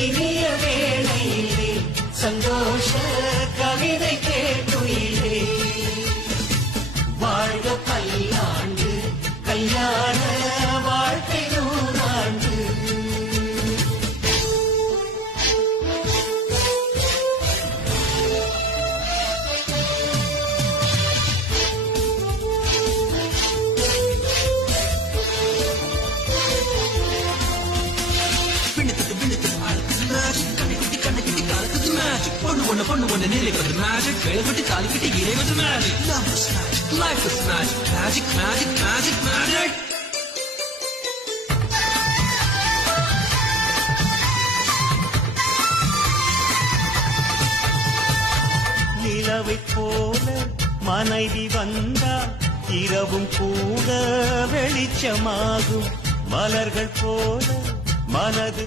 இனிய வேளையிலே சந்தோஷ கவிதை கேட்டுயிலே வாழ்க பல்லாண்டு கல்யாண வாழ்க்கை நூறாண்டு. பொண்ணு ஒண்ணு நிலைவது magic வேல்வெட்டி தாலிக்கிட்டு இறைவது magic love is magic life is magic magic magic magic magic. நிலவை போல மனைவி வந்தால் இரவும் கூட வெளிச்சமாகும். மலர்கள் போல மனது